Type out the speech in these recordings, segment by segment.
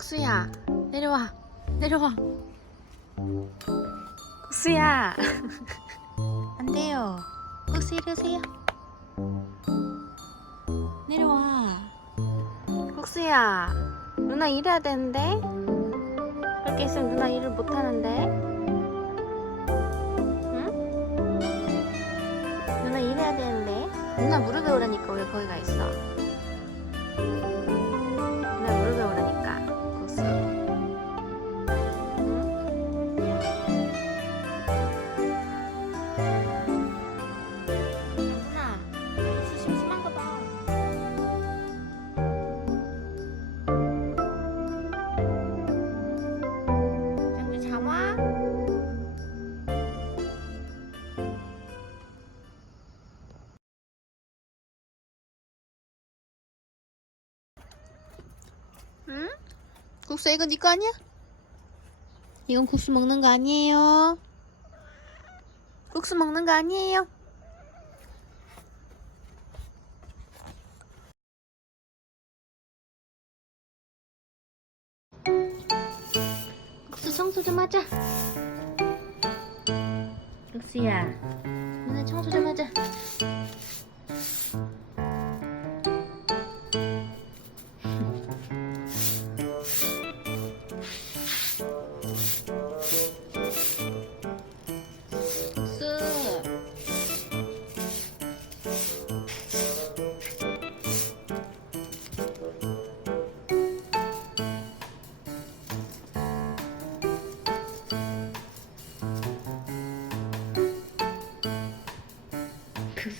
국수야 내려와 내려와. 국수야. 안 돼요. 국수 이리 오세요. 내려와. 국수야 누나 일해야 되는데? 그렇게 있으면 누나 일을 못 하는데? 응? 누나 일해야 되는데? 누나 무릎에 오라니까 왜 거기 가 있어 응? 국수 이거 네거 아니야? 이건 국수 먹는 거 아니에요. 국수 먹는 거 아니에요. 국수 청소 좀 하자. 국수야, 오늘 청소 좀 하자.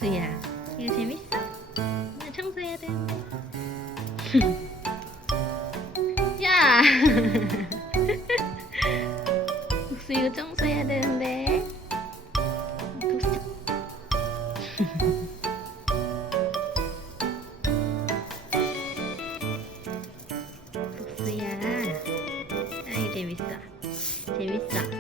국수야, 이거 재밌어? 나 청소해야 되는데. 야! 국수 이거 청소해야 되는데. 국수. 국수야. 아, 이거 재밌어. 재밌어.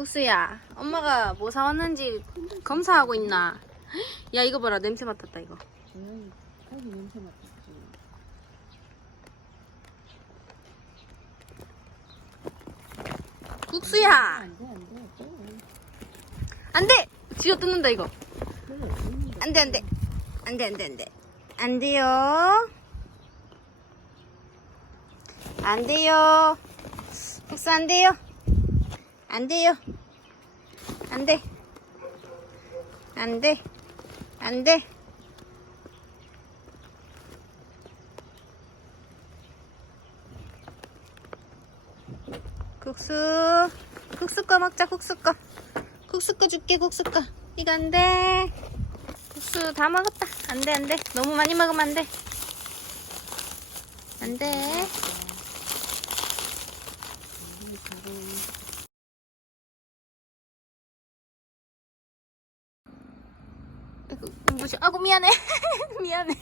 국수야, 엄마가 뭐 사왔는지 검사하고 있나? 야, 이거 봐라. 냄새 맡았다, 이거. 국수야! 안 돼, 안 돼. 쥐어 뜯는다, 이거. 안 돼, 안 돼. 안 돼, 안 돼, 안 돼. 안 돼요. 안 돼요. 국수 안 돼요. 안 돼요. 안 돼. 안 돼. 안 돼. 국수. 국수 거 먹자, 국수 거. 국수 거 줄게, 국수 거. 이거 안 돼. 국수 다 먹었다. 안 돼, 안 돼. 너무 많이 먹으면 안 돼. 안 돼. 눈부셔 아고 그 미안해. 미안해.